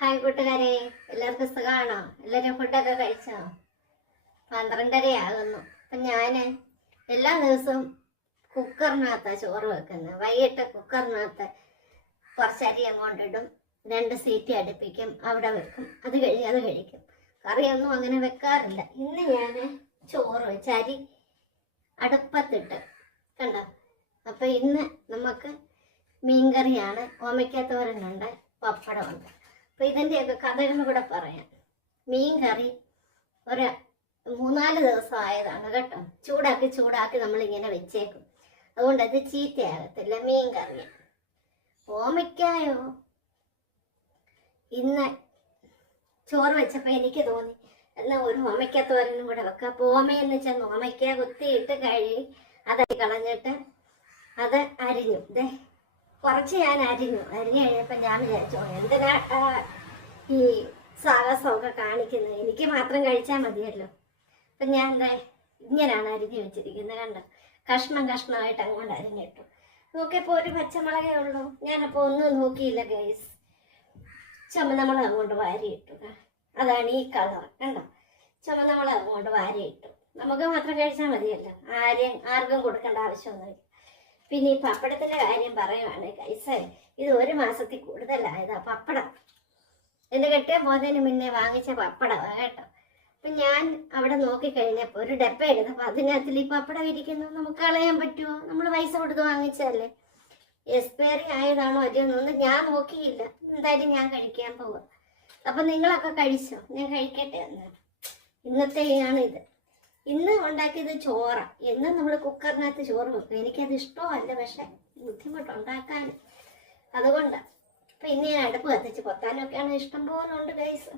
Hi കൂട്ടുകാരെ, എല്ലാവർക്കും സുഖമാണോ? എല്ലാവരും ഫുഡൊക്കെ കഴിച്ചോ? 12:30 അപ്പം ഞാൻ എല്ലാ ദിവസവും കുക്കറിനകത്താണ് ചോറ് വെക്കുന്നത്. വൈകിട്ട് കുക്കറിനകത്ത് കുറച്ചരി അങ്ങോട്ട് ഇടും, 2 സീറ്റി അടുപ്പിക്കും, അവിടെ വെക്കും, അത് കഴിക്കും. കറിയൊന്നും അങ്ങനെ വെക്കാറില്ല. ഇന്ന് ഞാൻ ചോറ് വെച്ച് അരി അടുപ്പത്തിട്ട് കണ്ടോ. അപ്പം ഇന്ന് നമുക്ക് മീൻകറിയാണ്, ഓമയ്ക്കാത്തോരനുണ്ട്, പപ്പടമുണ്ട്. അപ്പം ഇതിൻ്റെയൊക്കെ കഥകൾ കൂടെ പറയാം. മീൻ കറി ഒരു 3-4 ദിവസം ആയതാണ് കേട്ടോ. ചൂടാക്കി നമ്മളിങ്ങനെ വെച്ചേക്കും. അതുകൊണ്ട് അത് ചീത്തയാകത്തില്ല മീൻ കറി. ഓമയ്ക്കായോ ഇന്ന് ചോറ് വെച്ചപ്പോൾ എനിക്ക് തോന്നി എന്നാൽ ഒരു ഓമയ്ക്കത്തോരനും കൂടെ വെക്കാം. അപ്പോൾ ഓമയെന്ന് വെച്ചാൽ ഓമയ്ക്ക കുത്തിയിട്ട് കഴുകി അതായി കളഞ്ഞിട്ട് അത് അരിഞ്ഞു. കുറച്ച് ഞാൻ അരിഞ്ഞു കഴിഞ്ഞപ്പോൾ ഞാൻ വിചാരിച്ചു എന്തിനാ ഈ സാഹസമൊക്കെ കാണിക്കുന്നത്, എനിക്ക് മാത്രം കഴിച്ചാൽ മതിയല്ലോ. അപ്പം ഞാൻ ഇങ്ങനെയാണ് അരിഞ്ഞു വെച്ചിരിക്കുന്നത് കണ്ടോ. കഷ്ണമായിട്ട് അങ്ങോട്ട് അരിഞ്ഞിട്ടു. നോക്കിയപ്പോൾ ഒരു പച്ചമുളകേ ഉള്ളൂ. ഞാനപ്പോൾ ഒന്നും നോക്കിയില്ല ഗൈസ്, ചുമന്നമുളക് അങ്ങോട്ട് വാരിയിട്ടു. അതാണ് ഈ കളർ കണ്ടോ. ചുമന്നമുളക് അങ്ങോട്ട് വാരിയിട്ടു. നമുക്ക് മാത്രം കഴിച്ചാൽ മതിയല്ലോ, ആർക്കും കൊടുക്കേണ്ട ആവശ്യമൊന്നുമില്ല. പിന്നെ ഈ പപ്പടത്തിൻ്റെ കാര്യം പറയുവാണ് ഗൈസ്, ഇത് 1 മാസത്തിൽ കൂടുതലായതാ പപ്പടം. എൻ്റെ കെട്ടിയാൻ പോകുന്നതിന് മുന്നേ വാങ്ങിച്ച പപ്പടമാണ് കേട്ടോ. അപ്പം ഞാൻ അവിടെ നോക്കിക്കഴിഞ്ഞപ്പോൾ ഒരു ഡപ്പ എടുത്തപ്പോൾ അതിനകത്തിൽ ഈ പപ്പടം ഇരിക്കുന്നു. നമുക്ക് കളയാൻ പറ്റുമോ? നമ്മൾ പൈസ കൊടുത്ത് വാങ്ങിച്ചല്ലേ. എക്സ്പയറി ആയതാണോ അല്ലയോന്നൊന്നും ഞാൻ നോക്കിയില്ല. എന്തായാലും ഞാൻ കഴിക്കാൻ പോവുക. അപ്പം നിങ്ങളൊക്കെ കഴിച്ചോ? ഞാൻ കഴിക്കട്ടെ എന്നാണ്. ഇന്നത്തെയാണ് ഇത്. ഇന്ന് ഉണ്ടാക്കിയത് ചോറ. എന്നും നമ്മൾ കുക്കറിനകത്ത് ചോറ് വെക്കും. എനിക്കത് ഇഷ്ടമല്ല, പക്ഷെ ബുദ്ധിമുട്ടുണ്ടാക്കാൻ, അതുകൊണ്ടാണ്. അപ്പം ഇന്ന് ഞാൻ അടുപ്പ് കത്തിച്ച് കൊത്താനൊക്കെയാണ് ഇഷ്ടം പോലെ ഉണ്ട് ഗൈസ്.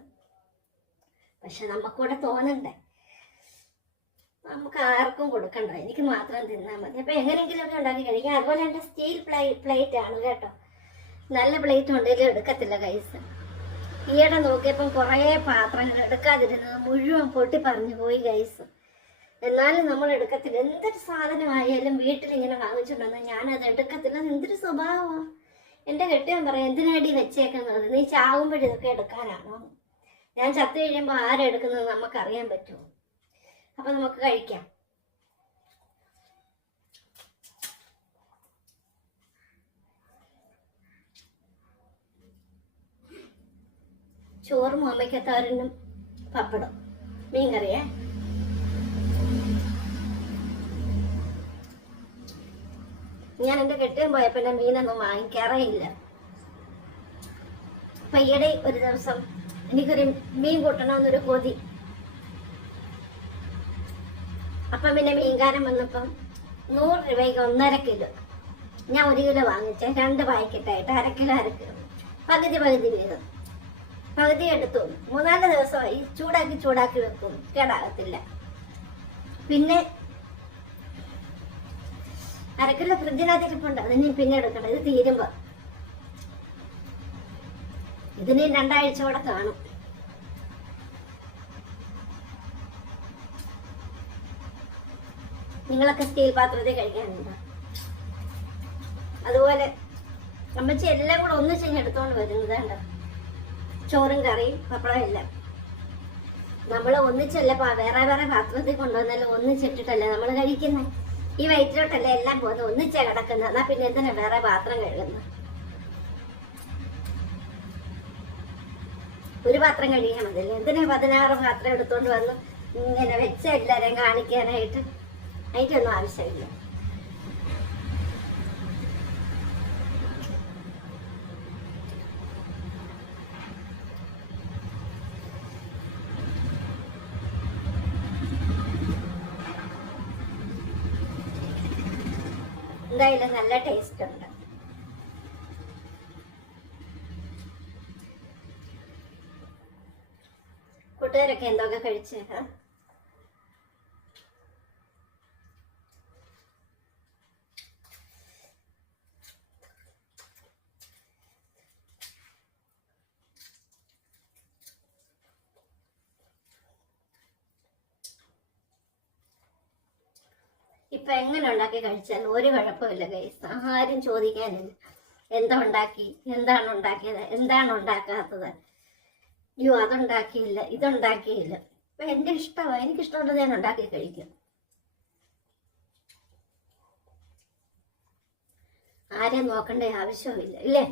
പക്ഷെ നമുക്കിവിടെ തോന്നണ്ടേ, നമുക്ക് ആർക്കും കൊടുക്കണ്ട, എനിക്ക് മാത്രം തിന്നാൽ മതി. അപ്പം എങ്ങനെയെങ്കിലുമൊക്കെ ഉണ്ടാക്കി കഴിക്കാം. അതുപോലെ എൻ്റെ സ്റ്റീൽ പ്ലേറ്റ് ആണ് കേട്ടോ. നല്ല പ്ലേറ്റ് ഉണ്ടെങ്കിലും എടുക്കത്തില്ല ഗൈസ്. ഈയിടെ നോക്കിയപ്പം കുറേ പാത്രങ്ങൾ എടുക്കാതിരുന്നത് മുഴുവൻ പൊട്ടി പറഞ്ഞു പോയി ഗൈസ്. എന്നാലും നമ്മൾ എടുക്കത്തില്ല. എന്തൊരു സാധനമായാലും വീട്ടിലിങ്ങനെ വാങ്ങിച്ചിട്ടുണ്ടെന്ന് ഞാനത് എടുക്കത്തില്ല. എന്തൊരു സ്വഭാവമാണ്. എൻ്റെ കെട്ടിയാൻ പറയാം, എന്തിനാടി വെച്ചേക്കുന്നത്, നീ ചാകുമ്പോഴിതൊക്കെ എടുക്കാനാണോ? ഞാൻ ചത്തു കഴിയുമ്പോൾ ആരെടുക്കുന്നത് നമുക്കറിയാൻ പറ്റുമോ? അപ്പം നമുക്ക് കഴിക്കാം. ചോറും ഓമയ്ക്കത്തോരനും പപ്പടം, മീൻ കറിയേ. ഞാൻ എൻ്റെ കെട്ടിയാൻ പോയപ്പോൾ എൻ്റെ മീനൊന്നും വാങ്ങിക്കാറേ ഇല്ല. അപ്പം ഈയിടെ ഒരു ദിവസം എനിക്കൊരു മീൻ കൂട്ടണമെന്നൊരു കൊതി. അപ്പം പിന്നെ മീൻകാരൻ വന്നപ്പം 100 രൂപയ്ക്ക് 1.5 കിലോ. ഞാൻ 1 കിലോ വാങ്ങിച്ച 2 പാക്കറ്റായിട്ട് 1/2 കിലോ പകുതി വീതം. പകുതി എടുത്തു. 3-4 ദിവസമായി ചൂടാക്കി വെക്കും, കേടാകത്തില്ല. പിന്നെ 1/2 കിലോ ഫ്രിഡ്ജിനകത്ത് ഇരിപ്പുണ്ട്, അതിന് പിന്നെ എടുക്കണം. ഇത് തീരുമ്പോ ഇതിന് 2 ആഴ്ചയോടെ കാണും. നിങ്ങളൊക്കെ സ്റ്റീൽ പാത്രത്തിൽ കഴിക്കാനുണ്ടോ? അതുപോലെ അമ്മച്ചി എല്ലാം കൂടെ ഒന്നിച്ചെടുത്തോണ്ട് വരുന്നത് കണ്ടോ. ചോറും കറിയും പപ്പടം എല്ലാം നമ്മൾ ഒന്നിച്ചല്ല, വേറെ പാത്രത്തിൽ കൊണ്ടുവന്നാലും ഒന്നിച്ചിട്ടിട്ടല്ലേ നമ്മൾ കഴിക്കുന്നത്. ഈ വയറ്റിലോട്ടല്ലേ എല്ലാം പോകുന്നത്, ഒന്നിച്ചാ കിടക്കുന്നത്. എന്നാ പിന്നെ എന്തിനാ വേറെ പാത്രം കഴുകുന്നത്? ഒരു പാത്രം കഴിയാൻ മതില്ലേ? എന്തിനാ 16 പാത്രം എടുത്തോണ്ട് വന്ന് ഇങ്ങനെ വെച്ച എല്ലാവരെയും കാണിക്കാനായിട്ട്? അതിൻ്റെയൊന്നും ആവശ്യമില്ല. എന്തായാലും നല്ല ടേസ്റ്റ് ഉണ്ട്. കൂട്ടുകാരൊക്കെ എന്തൊക്കെ കഴിച്ചേ? ഇപ്പൊ എങ്ങനെ ഉണ്ടാക്കി കഴിച്ചാലും ഒരു കുഴപ്പമില്ല ഗൈസ്. ആരും ചോദിക്കാനില്ല എന്താ ഉണ്ടാക്കി, എന്താണ് ഉണ്ടാക്കിയത്, എന്താണ് ഉണ്ടാക്കാത്തത്. അയ്യോ അതുണ്ടാക്കിയില്ല ഇതുണ്ടാക്കിയില്ല. അപ്പൊ എൻ്റെ ഇഷ്ടമാണ്, എനിക്കിഷ്ടമുള്ളത് ഞാൻ ഉണ്ടാക്കി കഴിക്കും. ആരെയും നോക്കേണ്ട ആവശ്യമില്ല ഇല്ലേ?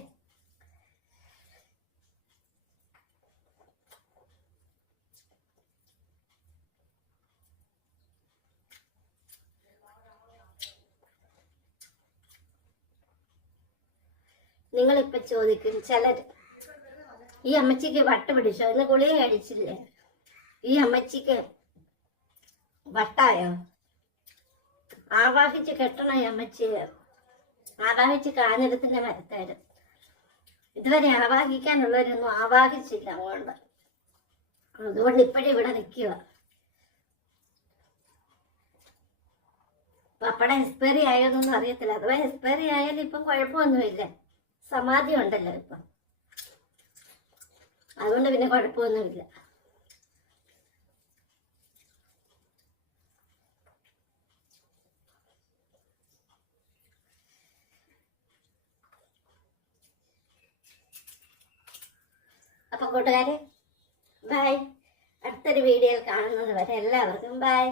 നിങ്ങളിപ്പൊ ചോദിക്കും ചിലർ, ഈ അമ്മച്ചിക്ക് വട്ട് പിടിച്ചോ, ഇന്ന് ഗുളിക കഴിച്ചില്ലേ, ഈ അമ്മച്ചിക്ക് വട്ടായോ? ആവാഹിച്ച് കെട്ടണ ഈ അമ്മച്ചിയെ, ആവാഹിച്ച് കാഞ്ഞിരത്തിന്റെ മരത്തേര്. ഇതുവരെ ആവാഹിക്കാനുള്ളവരൊന്നും ആവാഹിച്ചില്ല. അതുകൊണ്ട് ഇപ്പോഴും ഇവിടെ നിൽക്കുക. പപ്പടം എക്സ്പയറി ആയോന്നൊന്നും അറിയത്തില്ല. അഥവാ എക്സ്പയറി ആയാലും ഇപ്പം കുഴപ്പമൊന്നുമില്ല, സമാധി ഉണ്ടല്ലോ ഇപ്പം, അതുകൊണ്ട് പിന്നെ കുഴപ്പമൊന്നുമില്ല. അപ്പൊ കൂട്ടുകാരെ ബൈ. അടുത്തൊരു വീഡിയോയിൽ കാണുന്നത് വരെ എല്ലാവർക്കും ബൈ.